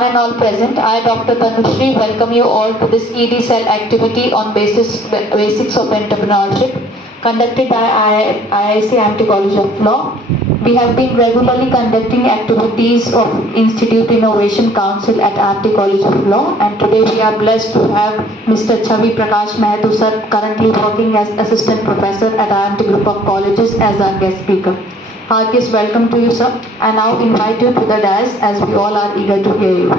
And all present, I, Dr. Tanushree, welcome you all to this ED cell activity on basics of entrepreneurship conducted by IIC Amity College of Law. We have been regularly conducting activities of Institute Innovation Council at Amity College of Law, and today we are blessed to have Mr. Chavi Prakash Mehtu sir, currently working as Assistant Professor at Amity Group of Colleges, as our guest speaker. Heartiest welcome to you, sir, and now invite you to the dais as we all are eager to hear you.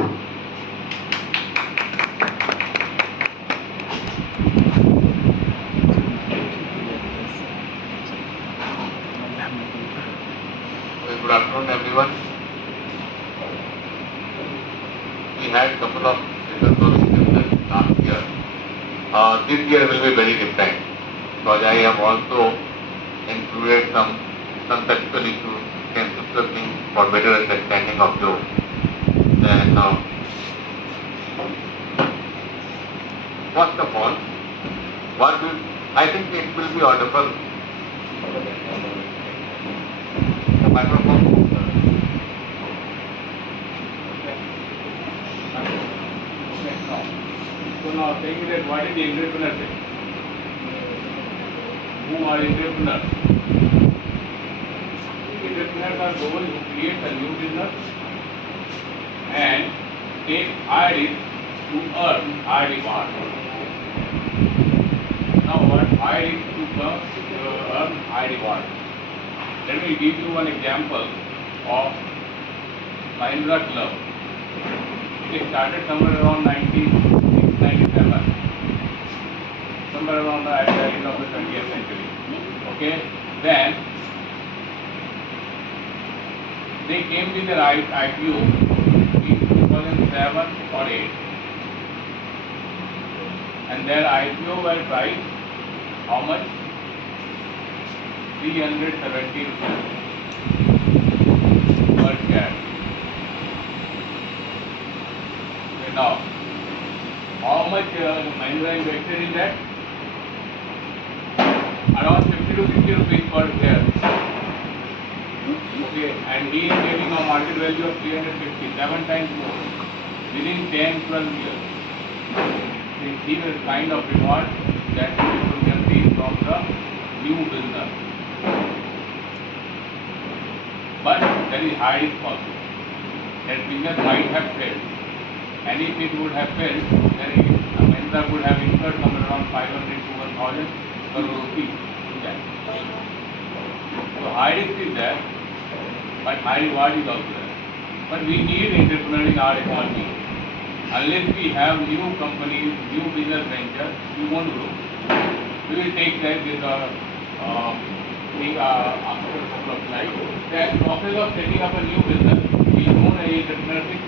Good afternoon, everyone. We had a couple of sessions last year. This year will be very different because I have also included some conceptual issues, conceptual things for better understanding of those. Then, first of all, I think it will be audible. The microphone. So now saying that what is the entrepreneurship? Who are entrepreneurs? Entrepreneurs are those who create a new business and take high risk to earn high reward. Now what high risk to earn high reward? Let me give you one example of Mahindra Club. It started somewhere around 1997, somewhere around the end of the 20th century. Okay, then they came with their IPO in 2007 or 8, and their IPO were priced how much? 370 rupees per share. Now, how much Mahindra invested in that? Around 50 to 60 rupees per share. Okay, and he is getting a market value of 350, 7 times more within 10-12 years. This is the kind of reward that people can see from the new business. But there is high risk also. That business might have failed. And if it would have failed, then Mahindra would have incurred somewhere around 500 to 1000 crore rupees in that. So high risk is there, but high reward is also there. But we need entrepreneurs in our economy. Unless we have new companies, new business ventures, we won't grow. We will take that with after a couple of slides. The process of setting up a new business is known as entrepreneurship.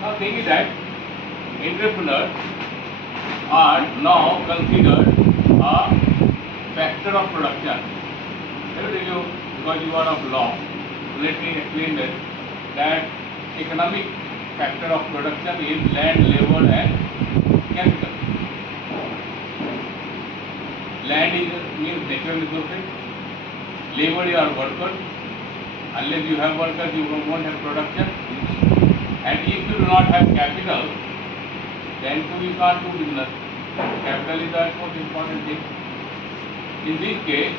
Now, thing is that entrepreneurs are now considered a factor of production. Let me tell you, because you are of law, let me explain that economic factor of production is land, labor, and capital. Land means natural resources. Labor is our workers. Unless you have workers, you won't have production. And if you do not have capital, then too you can't do business. Capital is the most important thing. In this case,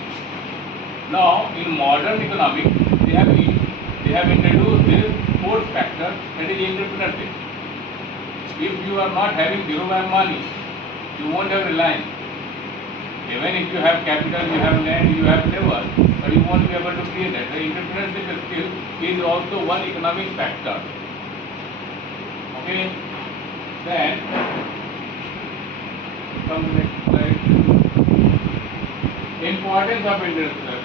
now in modern economics, they have introduced this fourth factor, that is entrepreneurship. If you are not having zero money, you won't have reliance. Even if you have capital, you have land, you have labor, but you won't be able to create that. The entrepreneurship skill is also one economic factor. Okay, then come to the next slide. Importance of entrepreneurship.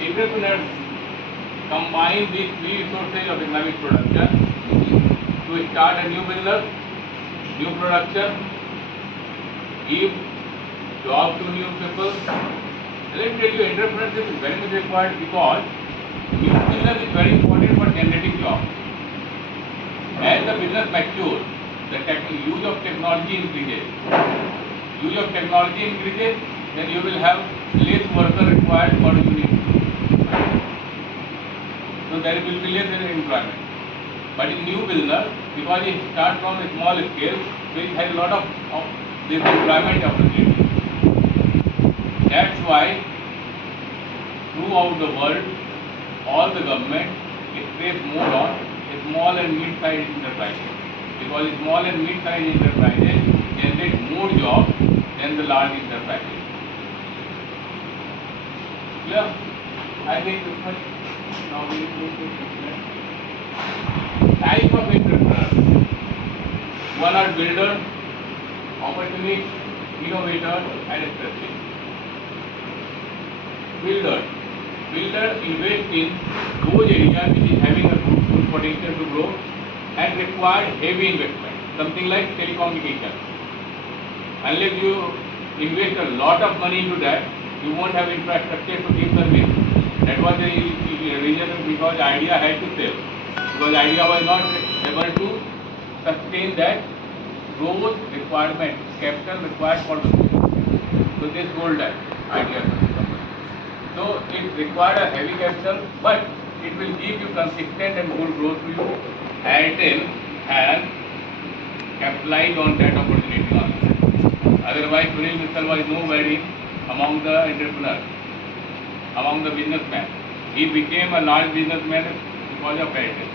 Entrepreneurs combine these three sources of economic production to start a new business, new production, give job to new people. Let me tell you, entrepreneurship is very much required because new business is very important for generating jobs. As the business matures, the use of technology increases. Use of technology increases, then you will have less worker required per unit. So there will be less employment. But in new business, because it starts from a small scale, so it has a lot of this employment opportunity. That's why throughout the world, all the government stress more on small and mid-sized enterprises. Because small and mid-sized enterprises generate more jobs than the large enterprises. Yeah, I think this much. Now we will go to type of entrepreneurs. One are builder, opportunist, innovator, and specialist. Builder. Builder invest in those areas which is having a good potential to grow and require heavy investment. Something like telecommunication. Unless you invest a lot of money into that, you won't have infrastructure to give service. That was the reason because idea had to sell. Because idea was not able to sustain that growth requirement, capital required for the growth. So they sold that idea to the company. So it required a heavy capital, but it will give you consistent and good growth to you. Airtel has capitalized on that opportunity also. Otherwise, Sunil Mittal was nobody among the entrepreneurs, among the businessmen. He became a large businessman because of Airtel.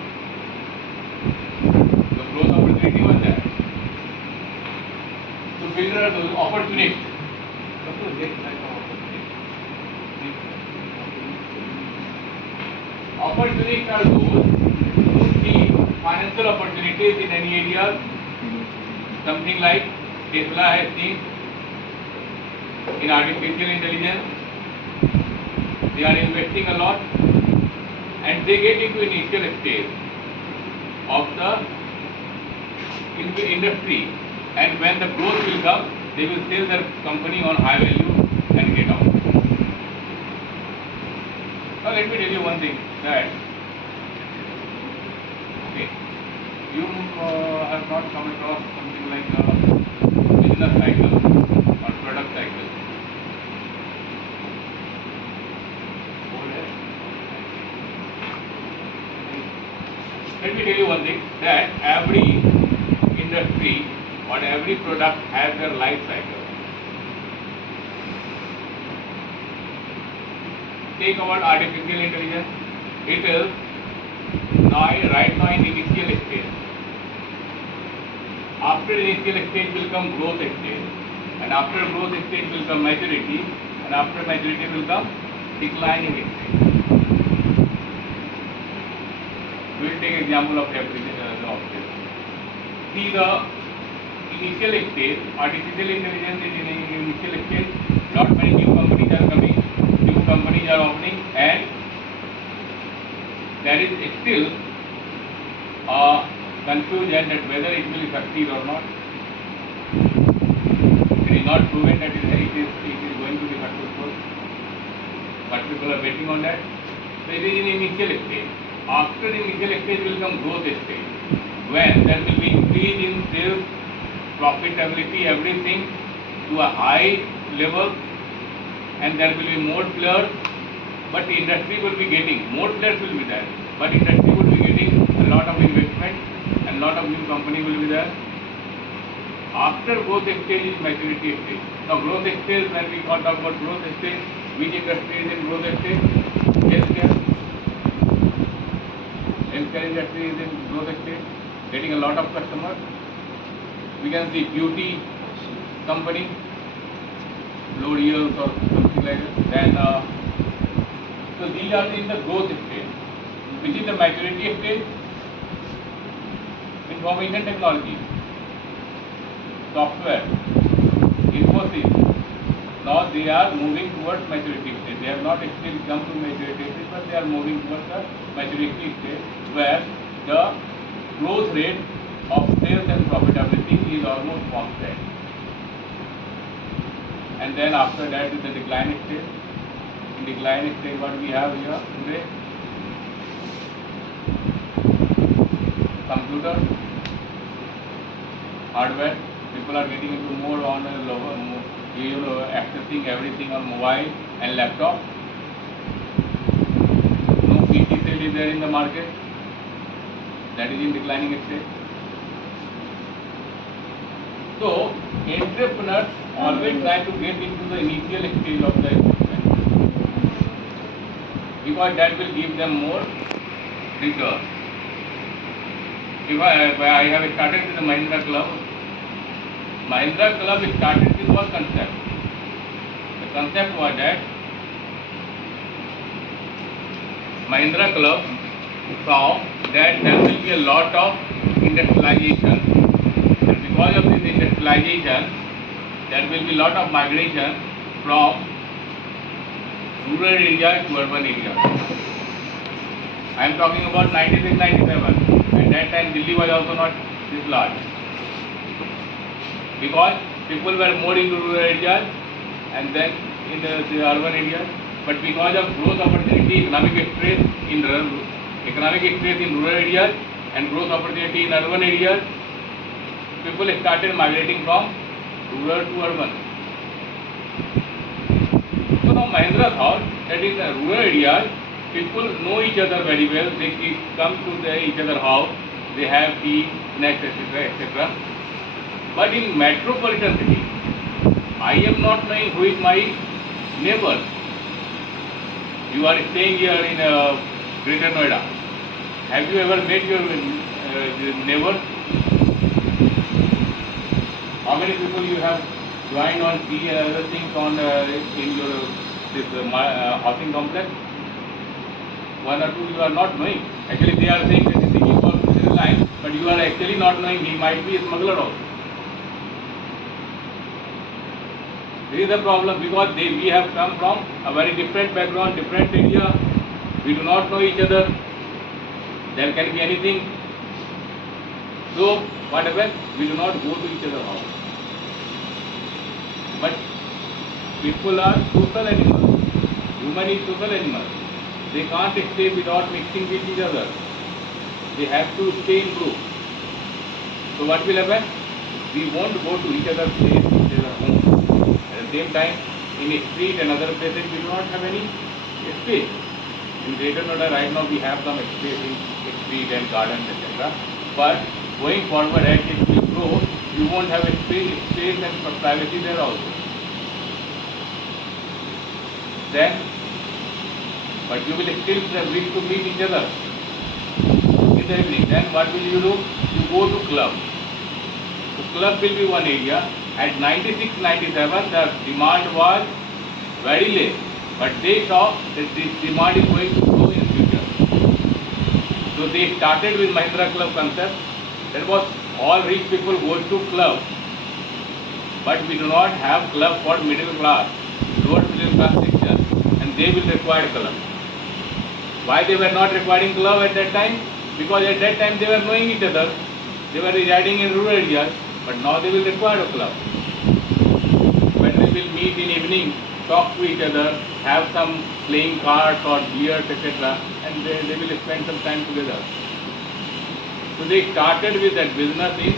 The growth opportunity was there. So builder those opportunities. Opportunities are those who see financial opportunities in any area. Something like Tesla has seen in artificial intelligence. They are investing a lot and they get into initial stage of the industry, and when the growth will come, they will sell their company on high value and get out. Now let me tell you one thing that okay, you have not come across something like a business cycle or product cycle. Let me tell you one thing that every industry or every product has their life cycle. Take about artificial intelligence. It is right now in initial stage. After initial stage will come growth stage, and after growth stage will come maturity, and after maturity will come declining stage. We will take example of application of this. See the initial stage, artificial intelligence is in initial stage. Not many new companies are coming, new companies are opening, and there is still confusion that whether it will succeed or not. It is not proven that it is going to be successful, but people are betting on that. So it is in initial stage. After the initial stage will come growth stage, when there will be increase in sales, profitability, everything to a high level, and there will be more players, but the industry will be getting, more players will be there, but industry will be getting a lot of investment and lot of new company will be there. After growth stage is maturity stage. Now growth stage, when we talk about growth stage, which industry is in growth stage? Healthcare. Healthcare industry is in growth stage, getting a lot of customers. We can see beauty company, L'Oreal or something like that. Then, so these are in the growth stage. Which is the maturity stage? Information technology, software, Infosys. Now they are moving towards maturity stage. They have not still come to maturity stage, but they are moving towards the maturity stage, where the growth rate of sales and profitability is almost constant. And then after that is the decline stage. In decline stage, what we have here today? Computer, hardware. People are getting into more on accessing everything on mobile. and laptop. No PC sale is there in the market. That is in declining state. So, entrepreneurs always try to get into the initial stage of the investment because that will give them more return. If I have started with the Mahindra Club, Mahindra Club started with one concept. The concept was that Mahindra Club saw that there will be a lot of industrialization, and because of this industrialization, there will be a lot of migration from rural areas to urban areas. I am talking about 96-97. At that time, Delhi was also not this large because people were more into rural areas and then in the urban areas. But because of growth opportunity, economic stress in rural areas and growth opportunity in urban areas, people started migrating from rural to urban. So now Mahindra thought that in the rural areas, people know each other very well. They come to each other house, they have tea, snacks, etc., etc. But in metropolitan city, I am not knowing who is my neighbor. You are staying here in Greater Noida. Have you ever met your neighbor? How many people you have joined on tea and other things on in your housing complex? One or two you are not knowing. Actually, they are saying that this is for line, but you are actually not knowing. He might be a smuggler also. This is the problem because we have come from a very different background, different area. We do not know each other. There can be anything. So, what happens? We do not go to each other's house. But people are social animals. Human is social animals. They can't stay without mixing with each other. They have to stay in group. So what will happen? We won't go to each other's place, each other's home. At the same time, in a street and other places, we do not have any space. In Greater Noida right now, we have some space in street and gardens, etc. But going forward, as it will grow, you won't have a space and privacy there also. Then, but you will still wish to meet each other in the evening. Then what will you do? You go to club. The club will be one area. At 96, 97, the demand was very less. But they saw that this demand is going to grow in future. So they started with Mahindra Club concept. That was all rich people go to club. But we do not have club for middle class, lower middle class section, and they will require club. Why they were not requiring club at that time? Because at that time they were knowing each other. They were residing in rural areas, but now they will require a club. When they will meet in evening, talk to each other, have some playing cards or beers, etc., and they will spend some time together. So they started with that business in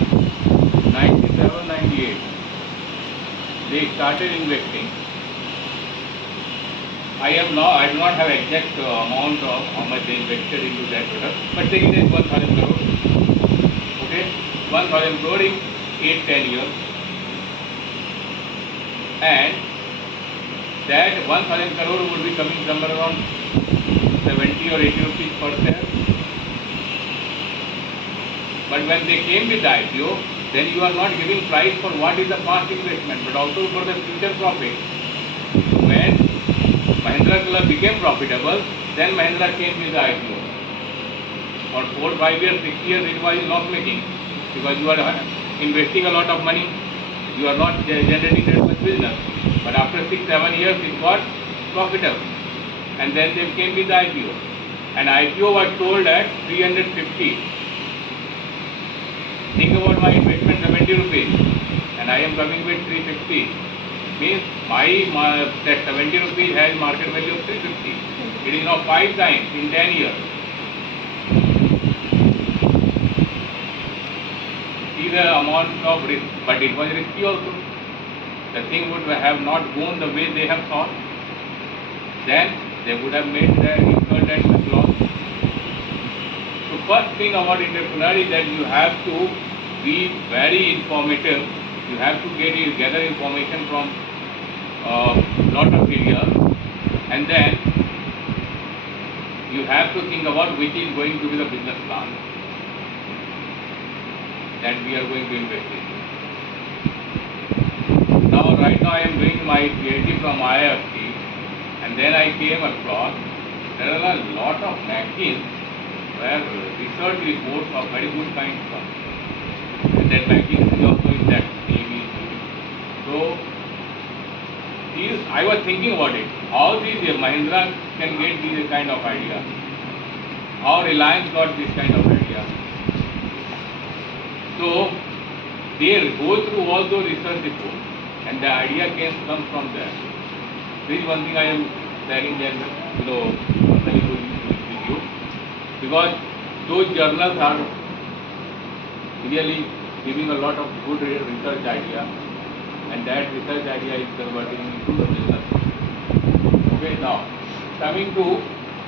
97, 98. They started investing. I do not have exact amount of how much they invested into that product, but they did 1,000 crore. Okay, 1,000 crore in 8-10 years, and that 1,000 crore would be coming somewhere around 70 or 80 rupees per share. But when they came with the IPO, then you are not giving price for what is the past investment, but also for the future profit. When Mahindra Club became profitable, then Mahindra came with the IPO. For 4, 5 years, 6 years, it was not making because you are investing a lot of money. You are not generating that much business. But after 6, 7 years, it got profitable, and then they came with the IPO. And IPO was sold at 350. Think about my investment 70 rupees, and I am coming with 350. Means that 70 rupees has market value of 350. It is now 5 times in 10 years. See the amount of risk, but it was risky also. The thing would have not gone the way they have thought. then they would have made their incurred that much loss. So first thing about entrepreneur is that you have to be very informative. You have to gather information from lot of areas, and then you have to think about which is going to be the business plan that we are going to invest in. Right now I am doing my PhD from IIFT, and then I came across there are a lot of magazines where research reports of very good kind come, and that magazine is also in that same institute. So I was thinking about it, how these Mahindra can get this kind of idea, how Reliance got this kind of idea. So they go through all those research reports, and the idea comes from there. This is one thing I am sharing that personally with you, because those journals are really giving a lot of good research idea, and that research idea is converting into the business. Okay, now coming to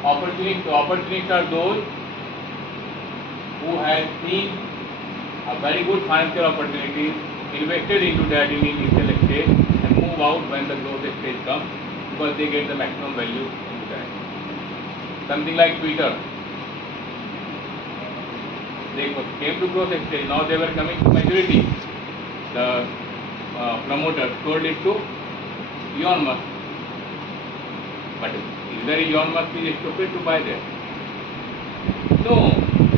opportunities. So opportunities are those who have seen a very good financial opportunity, invested into that in initial stage, and move out when the growth stage comes, because they get the maximum value into that. Something like Twitter. They came to growth stage, now they were coming to maturity. The promoter sold it to Elon Musk. But either Elon Musk is stupid to buy that. No,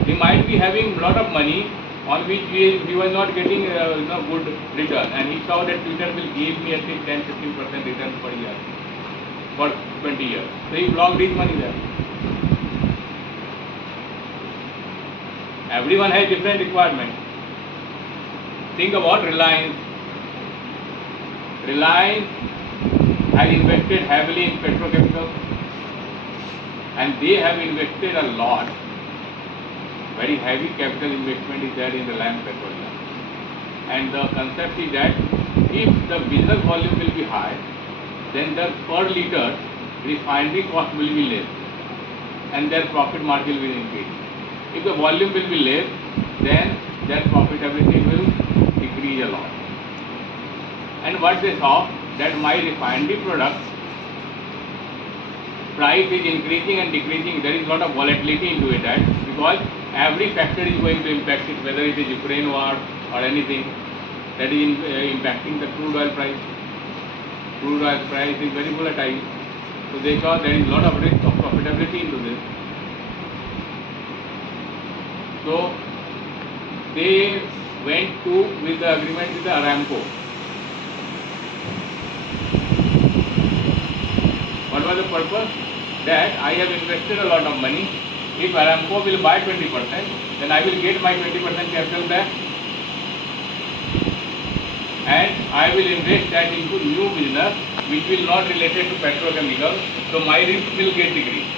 he might be having a lot of money on which he was not getting good return, and he saw that Twitter will give me at least 10-15% return per year for 20 years. So he blocked his money there. Everyone has different requirements. Think about Reliance. Reliance has invested heavily in petrochemicals, and they have invested a lot. Very heavy capital investment is there in Reliance Petroleum. And the concept is that if the business volume will be high, then their per liter refinery cost will be less, and their profit margin will increase. If the volume will be less, then their profitability will decrease a lot. And what they saw, that my refinery product price is increasing and decreasing. There is a lot of volatility into it, because every factor is going to impact it, whether it is Ukraine war or anything that is impacting the crude oil price. Crude oil price is very volatile. So they saw there is a lot of risk of profitability into this. So they went with the agreement with the Aramco. What was the purpose? That I have invested a lot of money. If Aramco will buy 20%, then I will get my 20% capital back, and I will invest that into new business which will not related to petrochemical, so my risk will get decreased.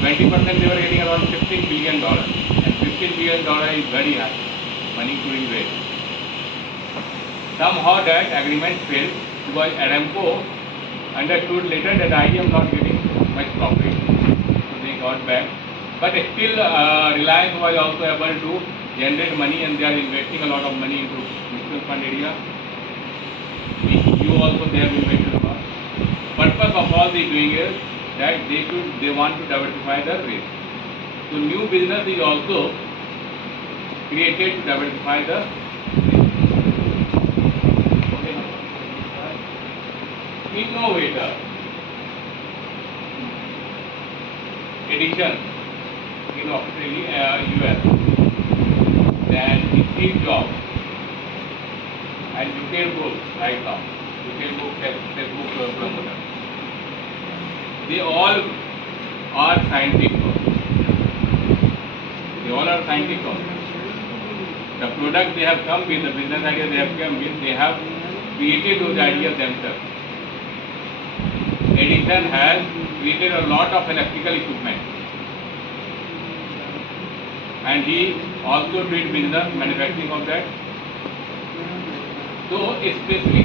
20% they were getting around $15 billion, and $15 billion is very high money to invest. Somehow that agreement failed, because Aramco understood later that I am not getting much profit, so they got back. But still Reliance was also able to generate money, and they are investing a lot of money into mutual fund area. You also they have invested a lot. Purpose of all they doing is that they want to diversify the risk. So new business is also created to diversify the risk. Innovator. Edison in Australia, US. Then Steve Jobs and Facebook right now. Facebook promoter. They all are scientists. They all are scientists. The product they have come with, the business idea they have come with, they have created those ideas themselves. Edison has created a lot of electrical equipment, and he also did business manufacturing of that. So especially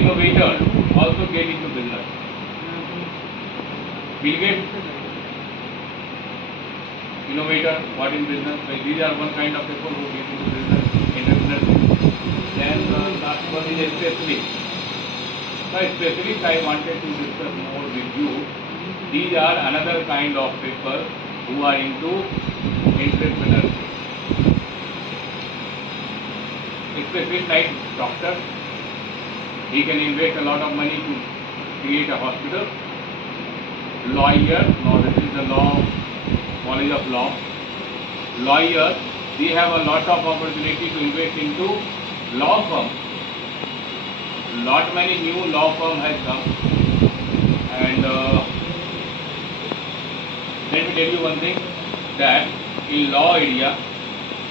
innovators also get into business. Bill Gates, innovator, what in business? Well, these are one kind of people who get into business, entrepreneurship. Then last one is specialist. So specialist I wanted to discuss more with you. These are another kind of people who are into entrepreneurship. Specialist like doctor, he can invest a lot of money to create a hospital. Lawyer, now this is the law, college of law. Lawyer, they have a lot of opportunity to invest into law firm. Lot many new law firm has come, and let me tell you one thing, that in law area,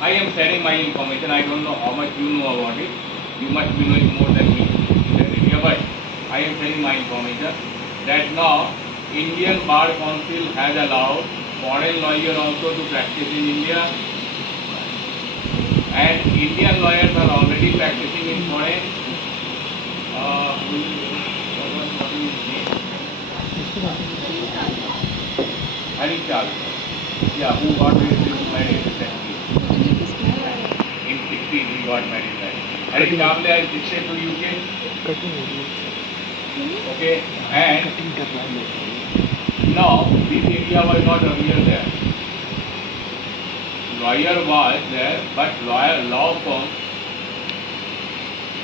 I am sharing my information. I don't know how much you know about it. You must be knowing more than me in that area, but I am sharing my information that now Indian Bar Council has allowed foreign lawyer also to practice in India, and Indian lawyers are already practicing in foreign. What is his name? Harichal. Yeah, who got married recently. In 60s he got married. Hari Chawla is shifted to UK. Okay, and now this area was not earlier there. Lawyer was there, but law firm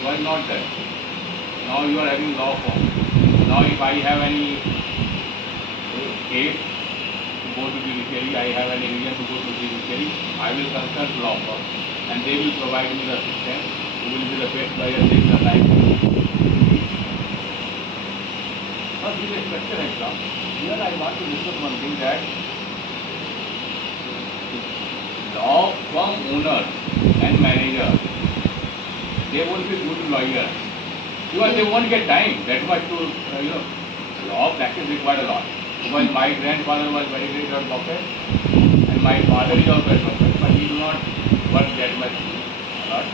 was not there. Now you are having law firm. Now if I have any case to go to judiciary, I have any reason to go to judiciary, I will consult law firm and they will provide me the assistant who will be the best lawyer in the life. Now this is a structure example. Here I want to discuss one thing, that law firm owners and managers, they won't be good lawyers because they won't get time that much to, law practice required a lot. Because my grandfather was very great advocate and my father is also advocate, but he do not work that much a lot.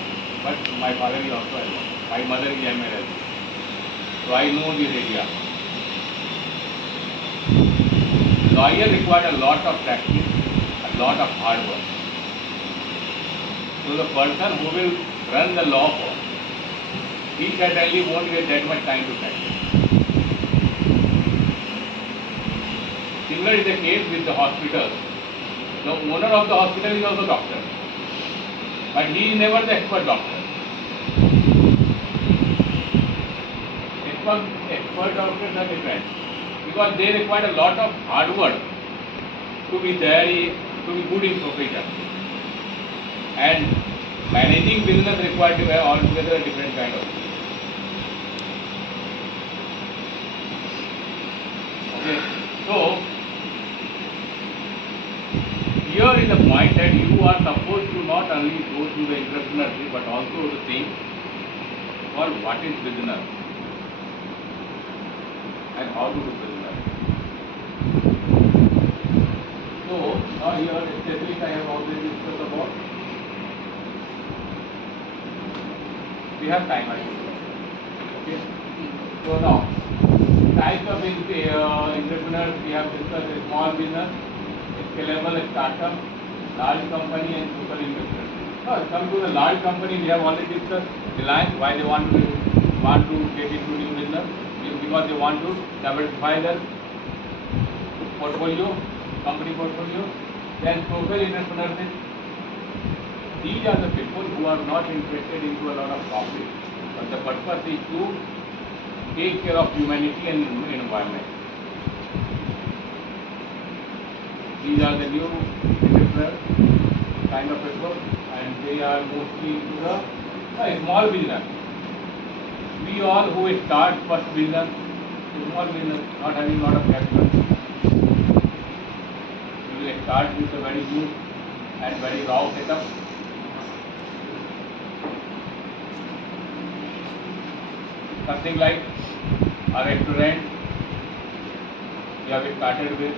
But my father is also advocate. My mother is MLL. So I know this area. Lawyer required a lot of practice, a lot of hard work. So the person who will run the law firm, he certainly won't get that much time to practice. Similar is the case with the hospital. The owner of the hospital is also doctor, but he is never the expert doctor. Expert doctors are different because they require a lot of hard work to be there, to be good in profession. And managing business requires altogether a different kind of. Okay, so here is the point that you are supposed to not only go through the entrepreneurship but also to think called what is business and how to do business. So now here especially I have already discussed about. We have time, I think. Okay. So now types of entrepreneurs we have discussed: a small business, a scalable startup, large company, and super investor. Now come to the large company, we have already discussed Reliance, why they want to get into new business, because they want to diversify their portfolio, company portfolio. Then social entrepreneurship. These are the people who are not interested into a lot of profit, but the purpose is to take care of humanity and environment. These are the new entrepreneurs kind of people, and they are mostly into the small business. We all who start first business, small business, not having a lot of capital, we will start with a very good and very raw setup. Something like a restaurant we have started with,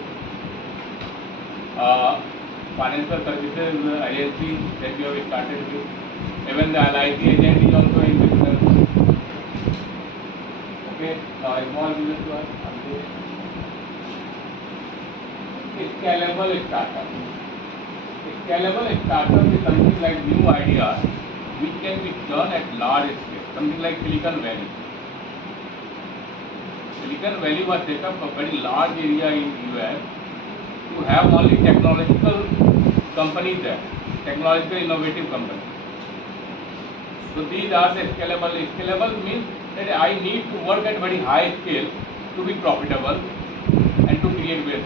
financial services agency that we have started with, Even the LIC agent is also in business. Okay, now a small business was scalable startup. Scalable startup is something like new idea which can be done at large scale, something like Silicon Valley. Silicon Valley was set up a very large area in US to have only technological companies there, technological innovative companies. So these are the scalable. Scalable means that I need to work at very high scale to be profitable and to create wealth.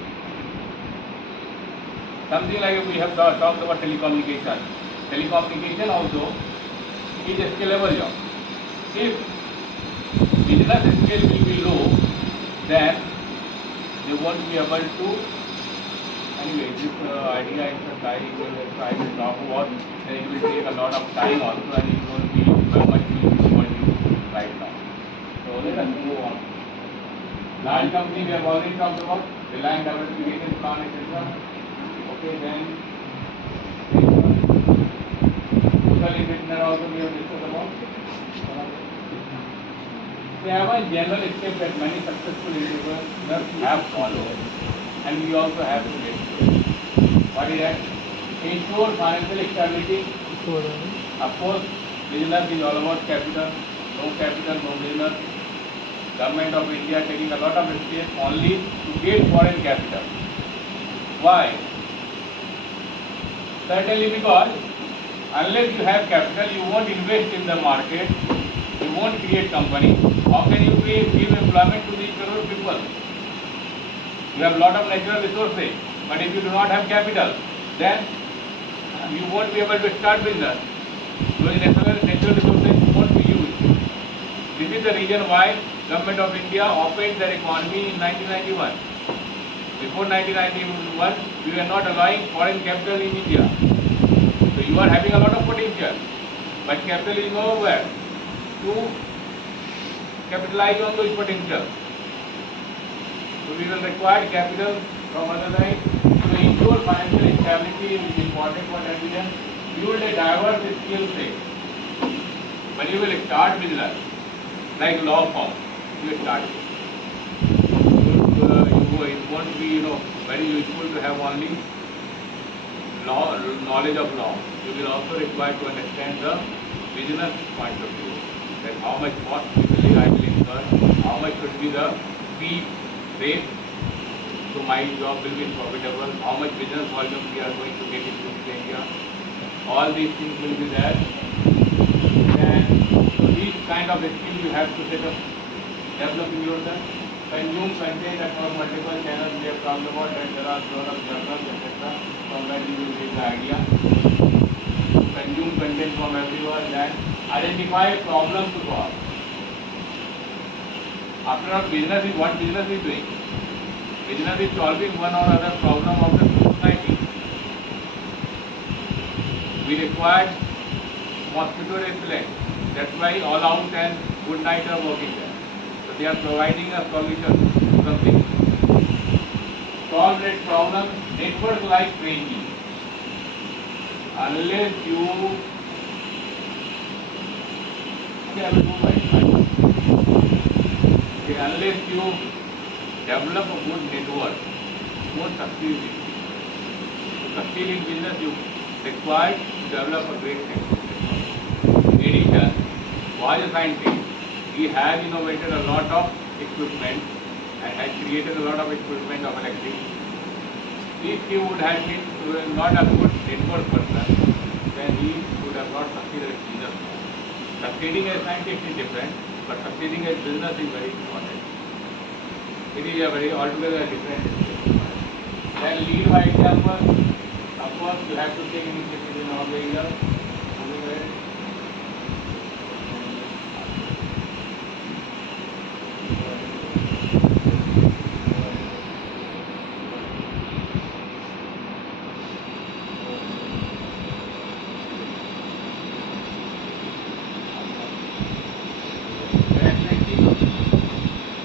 Something like we have talked about telecommunication. Telecommunication also is a scalable job. If business scale will be low, then they won't be able to. Anyway, this idea is that I will try to talk about, then it will take a lot of time also, and it won't be very much useful for you right now. So let us move on. Large company we have already talked about, Reliance diversification plan, etc. Okay, then social entrepreneur also we have discussed about. They have a general step that many successful entrepreneurs have followed, and we also have to get to. What is that? Ensure financial stability. Of course, business is all about capital. No capital, no business. Government of India taking a lot of steps only to get foreign capital. Why? Certainly because unless you have capital, you won't invest in the market, you won't create company. How can you give employment to these crore people? You have a lot of natural resources, but if you do not have capital, then you won't be able to start business. Those natural resources won't be used. This is the reason why Government of India opened their economy in 1991. Before 1991, we were not allowing foreign capital in India. So you are having a lot of potential, but capital is nowhere to capitalize on those potential. So we will require capital from other side to ensure financial stability is important for that reason. Build a diverse skill set. When you will start business, like law firm, you start it. It won't be very useful to have only knowledge of law. You will also require to understand the business point of view. That how much cost I will incur, how much should be the fee rate, so my job will be profitable, how much business volume we are going to get into India. All these things will be there. And so these kind of skills you have to set up, develop in yourself. Consume content across multiple channels. We have talked about that there are a lot of journals, etc. From where you will get the idea. Consume content from everywhere and identify a problem to solve. After all, business is what business is doing. Business is solving one or other problem of the society. We require mosquito repellent. That's why All Out and Good Night are working there. So they are providing a solution to something. Solve that problem, network like crazy. Unless you unless you develop a good network, you won't succeed in it. To succeed in business, you require to develop a great network. Edison was a scientist. He has innovated a lot of equipment and has created a lot of equipment of electricity. If he would have been not a good network person, then he would have not succeeded in business. Succeeding as a scientist is different, but succeeding as business is very important. It is a very altogether different thing. Then lead by example. Of course, you have to take initiative in all the areas.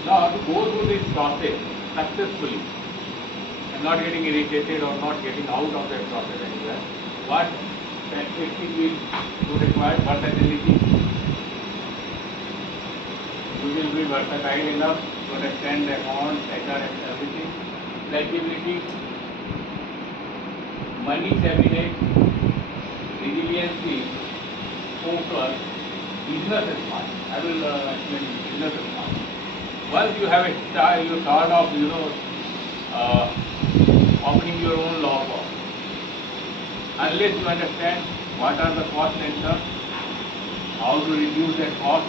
Now, to go through this process successfully and not getting irritated or not getting out of that process anywhere, what characteristics will require versatility. You will be versatile enough to understand the accounts, HR, and everything. Flexibility, money savviness, resiliency, focus, business smart. I will explain business smart. Once you have a style, you thought of opening your own law firm. Unless you understand what are the cost centers, how to reduce that cost,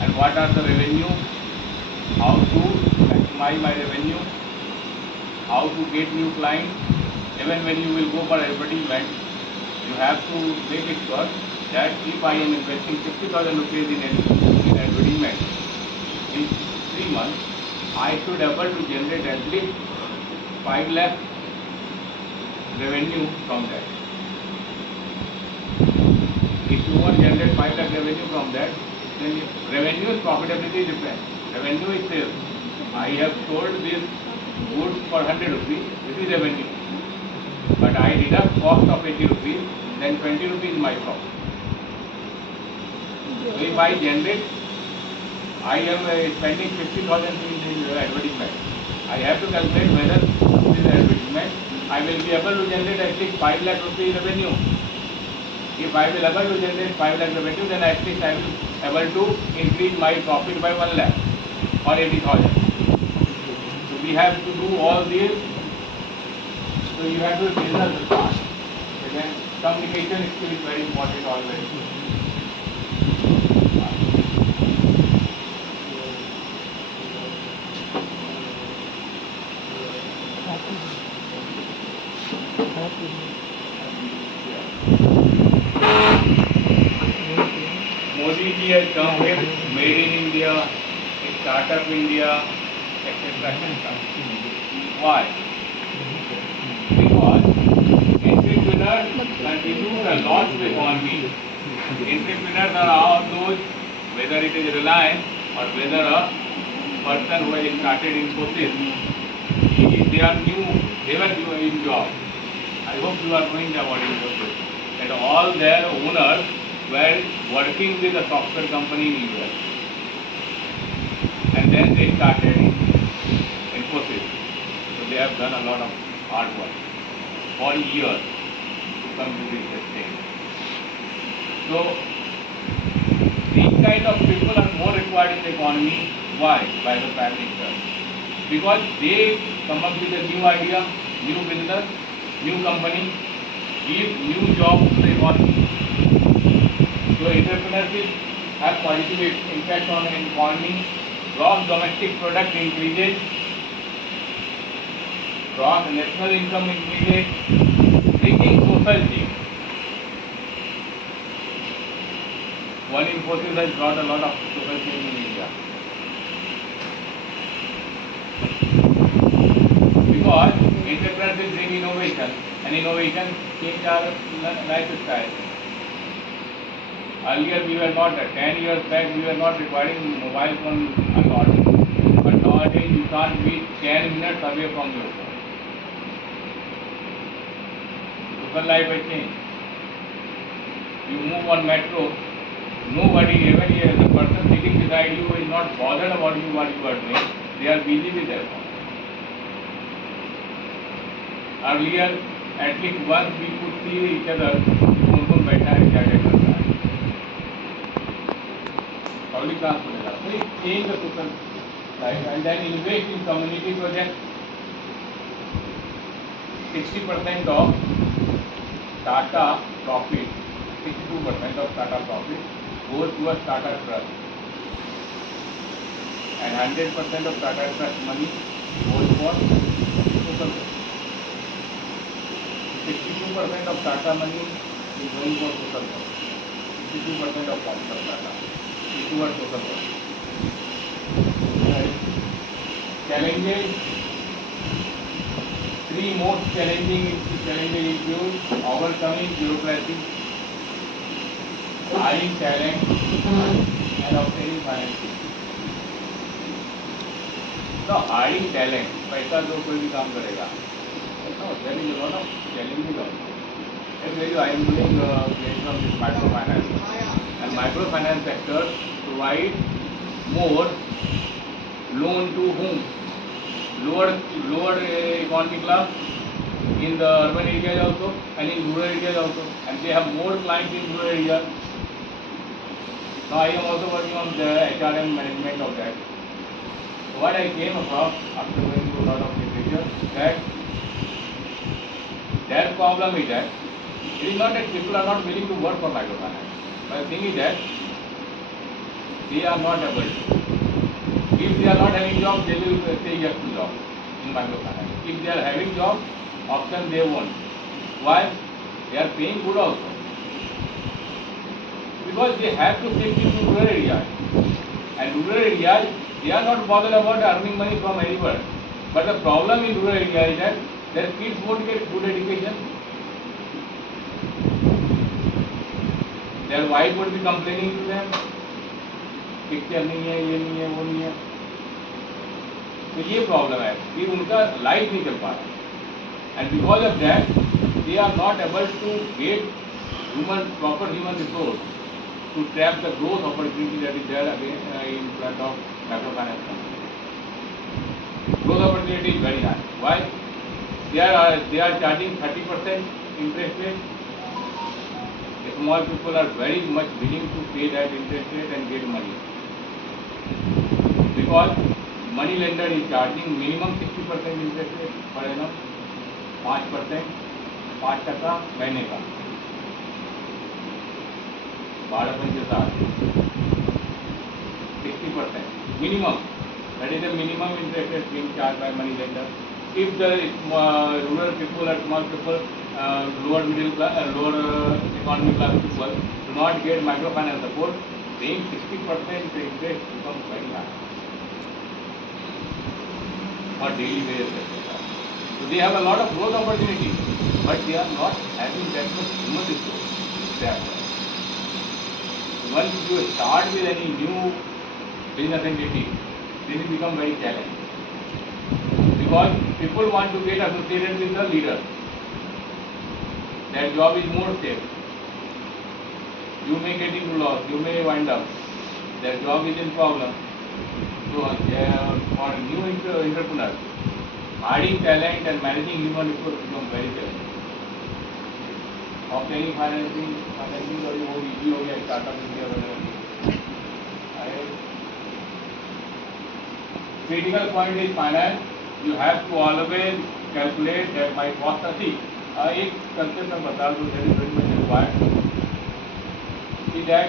and what are the revenue, how to maximize my revenue, how to get new clients. Even when you will go for advertisement, you have to make it sure that if I am investing 50,000 rupees in advertisement in 3 months, I should able to generate at least 5 lakh revenue from that. If you want to generate 5 lakh revenue from that, then revenue and profitability is different. Revenue is sales. I have sold this goods for 100 rupees, this is revenue. But I deduct cost of 80 rupees, then 20 rupees is my profit. So if I generate, I am spending 50,000 in advertisement. I have to calculate whether from this advertisement I will be able to generate at least 5 lakh rupees revenue. If I will able to generate 5 lakh revenue, then at least I will able to increase my profit by 1 lakh or 80,000. So we have to do all this. So you have to business smart. Again, communication skill is very important always. Modi ji has come with Made in India, Startup India, etc. Why? Because entrepreneurs contribute a lot to the economy. Entrepreneurs are all those, whether it is Reliance or whether a person who has started Infosys, they are new, they were new in job. I hope you are knowing about Infosys. And all their owners were working with a software company in US. And then they started Infosys. So they have done a lot of hard work for years to come to this stage. So these kind of people are more required in the economy. Why? By the prime minister. Because they come up with a new idea, new business, new company, give new jobs to the economy. So entrepreneurship has positive impact on the economy. Gross domestic product increases, gross national income increases, bringing social change. One Infosys has brought a lot of social change in India. Because entrepreneurship brings innovation, and innovation change our lifestyle. Earlier we were not, 10 years back we were not requiring mobile phone a lot. But nowadays you can't be 10 minutes away from your phone. Social life has changed. You move on metro, nobody, even the person sitting beside you is not bothered about you what you are doing. They are busy with their phone. Earlier, at least once we could see each other, कौन बैठा है क्या क्या कर रहा है. Public transport is out. So it changed the social life and then invest in community projects. 60% of Tata profit, 62% of Tata profit goes to a Tata Trust. And 100% of Tata Trust money goes for social work. 62% of Tata money is going for social work. 62% of profit of Tata is towards social work. Challenges. 3 most challenging challenges include overcoming bureaucracy, hiring talent, and obtaining financing. So hiring talent, पैसा तो कोई भी काम करेगा. No, there is a lot of challenges also. I tell you, I am doing creation of this microfinance. And microfinance sector provide more loan to whom? Lower economic class in the urban areas also and in rural areas also. And they have more clients in rural areas. Now I am also working on the HRM management of that. So what I came across after going through a lot of literature, that their problem is that it is not that people are not willing to work for microfinance. But the thing is that they are not able to. If they are not having job, they will say yes to job in microfinance. If they are having job, option they won't. Why? They are paying good also. Because they have to shift into rural areas. And rural areas, they are not bothered about earning money from anywhere. But the problem in rural areas is that their kids won't get good education. Their wife would be complaining to them. Picture नहीं है, ये नहीं है, वो नहीं है. तो ये प्रॉब्लम है कि उनका लाइफ नहीं चल पा रहा. And because of that they are not able to get proper human resource to trap the growth opportunity that is there again in front of microfinance company. Growth opportunity is very high. Why? They are charging 30% interest rate. The small people are very much willing to pay that interest rate and get money. Because money lender is charging minimum 60% interest rate per annum, 5%, 5% महीने का, 12 60% minimum. That is the minimum interest rate being charged by money lender. If the rural people or small people, lower middle class, lower economic class people do not get microfinance support, paying 60% interest becomes very high for daily basis. So they have a lot of growth opportunity, but they are not having that much human resource. Once you start with any new business entity, this will become very challenging. Because people want to get associated with the leader. Their job is more safe. You may get into loss, you may wind up. Their job is in problem. So for new entrepreneurs, hiring talent and managing human resources become very challenging. Obtaining financing तो बहुत easy हो गया startup India वगैरह. Critical point is finance. You have to always calculate that my cost are see. एक concept मैं बता दूँ that is very much required. See that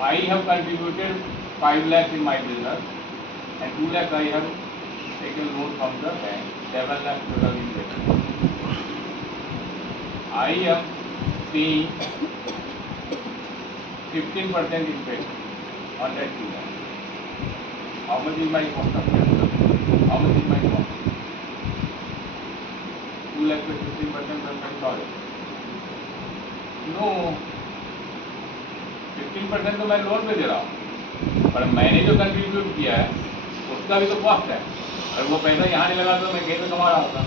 I have contributed 5 lakhs in my business and 2 lakhs I have taken loan from the bank. 7 lakhs total investment. I am paying 15% interest on that 2 lakhs. How much is my cost of capital? How much is my cost? 2 lakhs with 15% from $10,000. No, 15% तो मैं loan पे दे रहा हूँ, पर मैंने जो contribute किया है उसका भी तो कॉस्ट है. अगर वो पैसा यहाँ नहीं लगा तो मैं कहीं पे कमा रहा होता.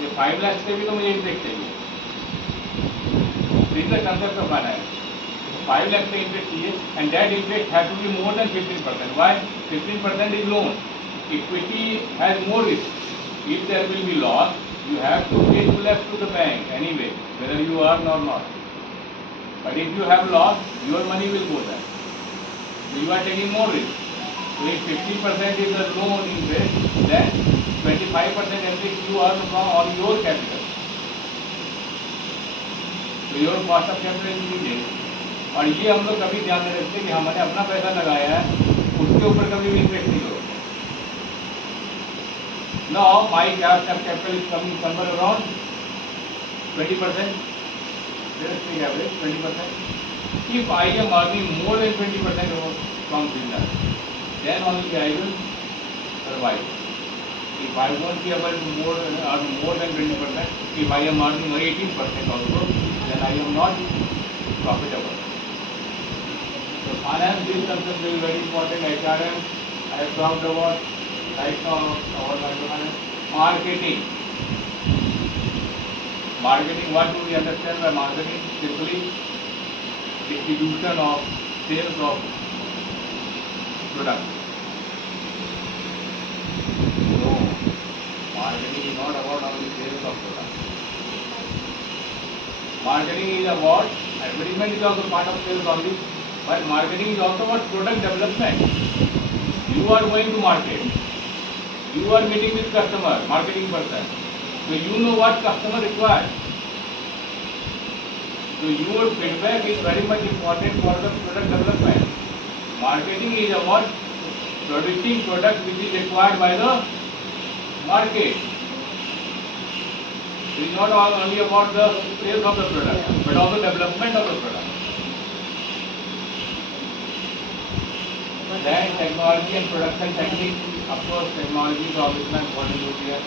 ये 5 लाख से भी तो मुझे इंटरेस्ट चाहिए. This is the concept of finance. 5 lakh से interest चाहिए and that interest has to be more than 15%. Why? 15% is loan. Equity has more risk. If there will be loss, you have to pay 2 lakhs to the bank anyway, whether you earn or not. But if you have loss, your money will go there. So you are taking more risk. So if 15% is the loan interest, then 25% interest you earn from on your capital. So your cost of capital is needed. और ये हम लोग कभी ध्यान नहीं रखते कि हमने अपना पैसा लगाया है उसके ऊपर कभी भी इंटरेस्ट नहीं करो. Now my cost of capital is coming somewhere around 20%. Let's take average 20%. If I am earning more than 20% from business, then only I will survive. If I won't be able to earn more than 20%, if I am earning 18% also, then I am not profitable. So finance, this concept is very important. HRM, I have talked about right now about microfinance. Marketing. Marketing, what do we understand by marketing? Simply distribution of sales of product. No, marketing is not about only sales of product. Marketing is about, advertisement is also part of sales only, but marketing is also about product development. You are going to market. You are meeting with customer, marketing person. So you know what customer requires. So your feedback is very much important for the product development. Marketing is about producing product which is required by the market. It is not only about the sales of the product, but also development of the product. Then technology and production technique. Of course, technology is always important here.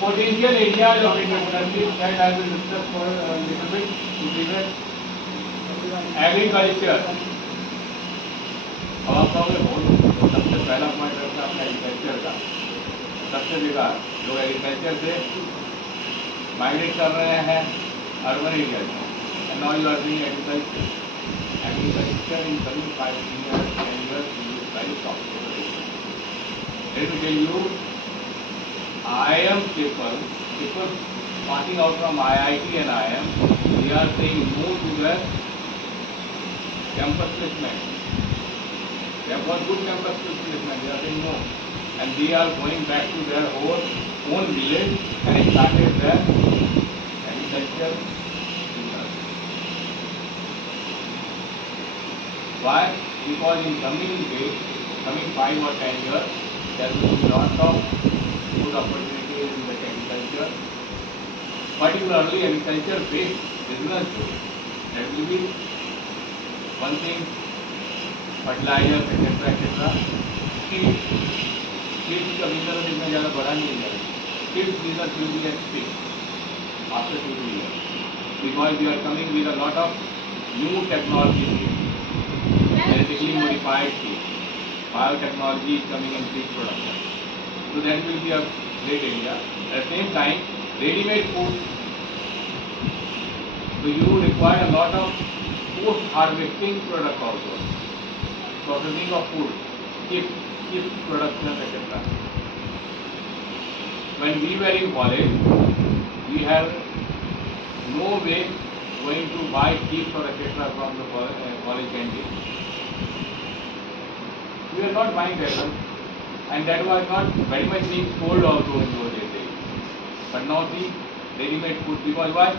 Potential areas of entrepreneurship that I will discuss for a little bit to prevent agriculture. अब आप कहोगे तो सबसे पहला point रहता है अपना agriculture का. सबसे जगह लोग एग्रीकल्चर से माइग्रेट कर रहे हैं अर्बन एरिया में. And now you are doing agriculture. Agriculture in coming 5 years, 10 years will be very profitable. Let me tell you, IIM people passing out from IIT and IIM, they are saying no to their campus placement. They have got good campus placement, they are saying no. And they are going back to their own village and started their agriculture. Why? Because in coming days, coming 5 or 10 years, there will be lots of good opportunities in the agriculture, particularly agriculture-based business. That will be one thing, fertilizers, etc. Seeds का business इतना ज़्यादा बड़ा नहीं है. Seeds business will be at peak after 2 years, because we are coming with a lot of new technology. Genetically modified seeds. Biotechnology is coming in seed production. So that will be a great area. At the same time, ready-made food. So you require a lot of post-harvesting product also. Processing of food, chips production, etc. When we were in college, we have no way going to buy chips or etc. from the college canteen. We are not buying that one, and that was not very much being sold also in those days. But now see, ready-made food, because why?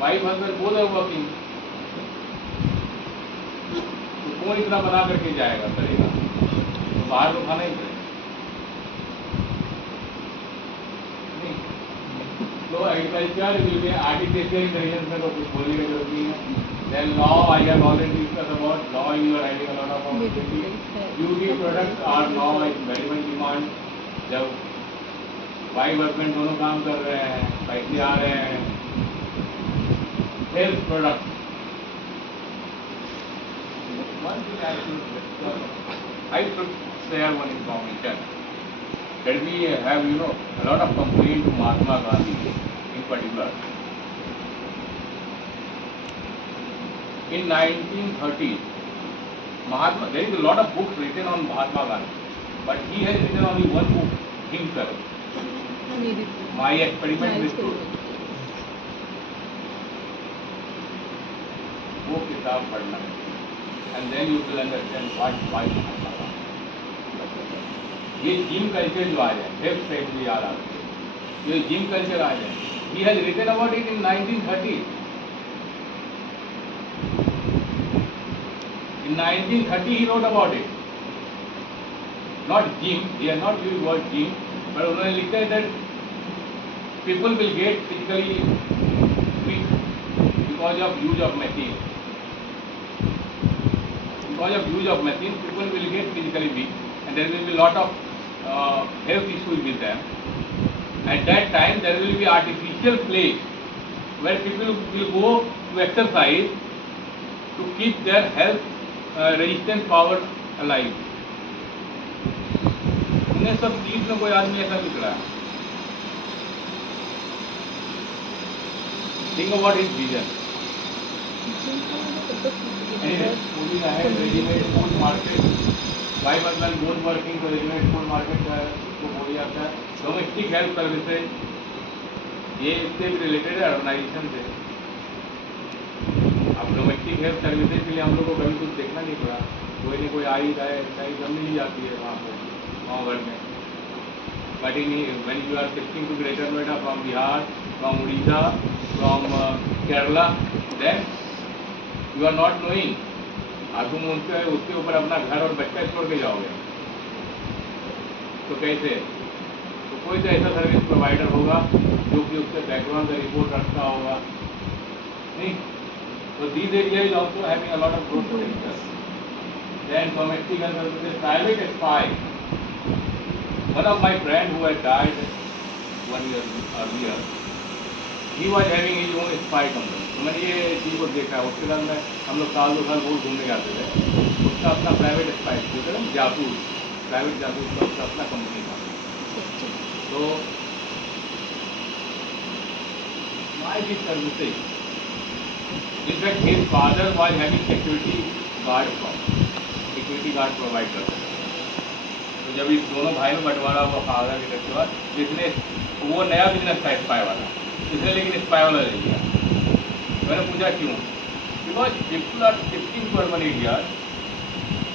Wife husband both are working. तो कौन इतना बना करके जाएगा करेगा? तो बाहर तो खाना ही पड़ेगा. So agriculture will be artificial intelligence में तो कुछ बोलने की जरूरत नहीं है. Then law, I have already discussed about law. You are having a lot of opportunity. Beauty products are now very much demand. जब वाइफ हस्बैंड दोनों काम कर रहे हैं, पैसे आ रहे हैं. Health products. One thing I should share one information. That we have, a lot of complaint to Mahatma Gandhi in particular. In 1930s, there is a lot of books written on Mahatma Gandhi, but he has written only one book himself, My Experiment with Food. वो किताब पढ़ना है, and then you will understand why Mahatma Gandhi. ये gym culture जो आ जाए, health side में याद आता है, ये जिम कल्चर आ जाए. He has written about it in 1930s. In 1930 he wrote about it. Not gym, he has not used the word gym, but उन्होंने लिखा है that people will get physically weak because of use of machine. Because of use of machine, people will get physically weak, and there will be lot of health issues with them. At that time, there will be artificial place where people will go to exercise to keep their health resistance power alive. इतने सब 30 में कोई आदमी ऐसा निकला है. Think about his vision. Anyway, moving ahead, ready-made food market. Why one both working तो ready-made food market को बोल जाता है. Domestic health services, ये इससे भी related है ऑर्गेनाइजेशन से. अब डोमेस्टिक हेल्थ सर्विसेज के लिए हम लोग को कभी कुछ देखना नहीं पड़ा. कोई न कोई आई मिल ही जाती है वहाँ पर गाँव घर में. But when you are shifting to Greater Noida from Bihar, from Odisha, from Kerala, then you are not knowing. तुम उसके ऊपर अपना घर और बच्चा छोड़ के जाओगे तो कैसे? तो कोई तो ऐसा सर्विस प्रोवाइडर होगा जो कि उसके बैकग्राउंड का रिपोर्ट रखता होगा नहीं. So these areas is also having a lot of growth potential. Then domestic and private spy. One of my friend who had died 1 year earlier, he was having his own spy company. तो मैंने ये चीज़ को देखा. उसके बाद में हम लोग साल 2 साल बहुत घूमने जाते थे. उसका अपना प्राइवेट स्पाई जो था जासूस, प्राइवेट जासूस का उसका अपना कंपनी था. तो my this services. In fact, his father was having security guard provide करता था. तो जब इस दोनों भाई में बंटवारा हुआ फादर के डेथ के बाद, इसने वो नया बिजनेस था स्पाई वाला, इसने लेकिन स्पाई वाला ले लिया. मैंने पूछा क्यों? Because people are shifting to urban areas.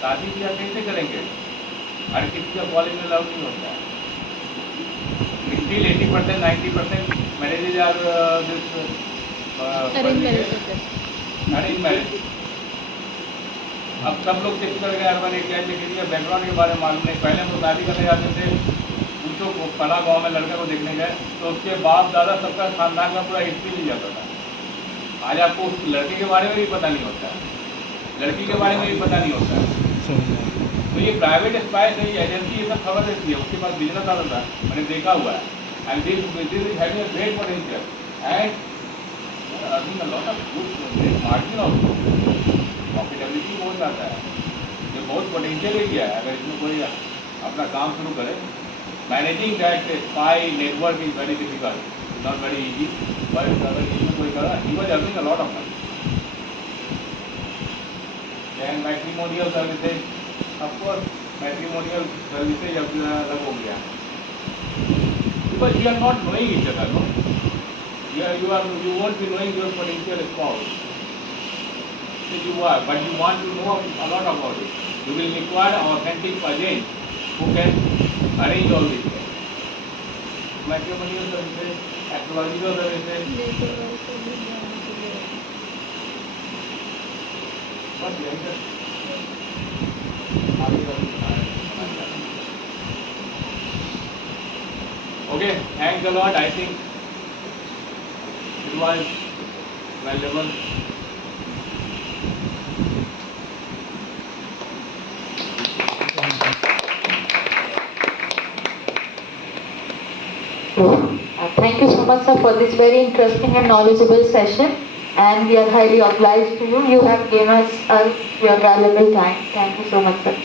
शादी ब्याह कैसे करेंगे? हर किसी का कॉलेज में अलाउड नहीं होता है. Still 80% 90% marriages are this arrange marriage. अब सब लोग शिफ्ट कर गए अर्बन एरिया में. किसी का बैकग्राउंड के बारे में मालूम नहीं. पहले हम लोग शादी करने जाते थे, पूछो फला गाँव में लड़के को देखने गए तो उसके बाप दादा सबका खानदान का पूरा हिस्ट्री लिया जाता था. आज आपको उस लड़के के बारे में भी पता नहीं होता है, लड़की के बारे में भी पता नहीं होता है. तो ये प्राइवेट स्पाई से एजेंसी ये सब खबर देती है. उसके पास बिजनेस आता था, मैंने देखा हुआ है. And this is having a great potential and earning a lot of good margin also. Profitability बहुत ज़्यादा है. ये बहुत पोटेंशियल एरिया है. अगर इसमें कोई अपना काम शुरू करे. Managing that spy network is very difficult, not very easy. But अगर इसमें कोई करा, he was earning a lot of money. Then matrimonial services. Of course matrimonial services अब अलग हो गया. Because you are not knowing each other. No, you won't be knowing your potential spouse. You are, but you want to know a lot about it. You will require an authentic agent who can arrange all these things. Matrimonial services, astrological services. But okay, thanks a lot. I think it was valuable. Thank you so much, sir, for this very interesting and knowledgeable session. And we are highly obliged to you. You have given us your valuable time. Thank you so much, sir.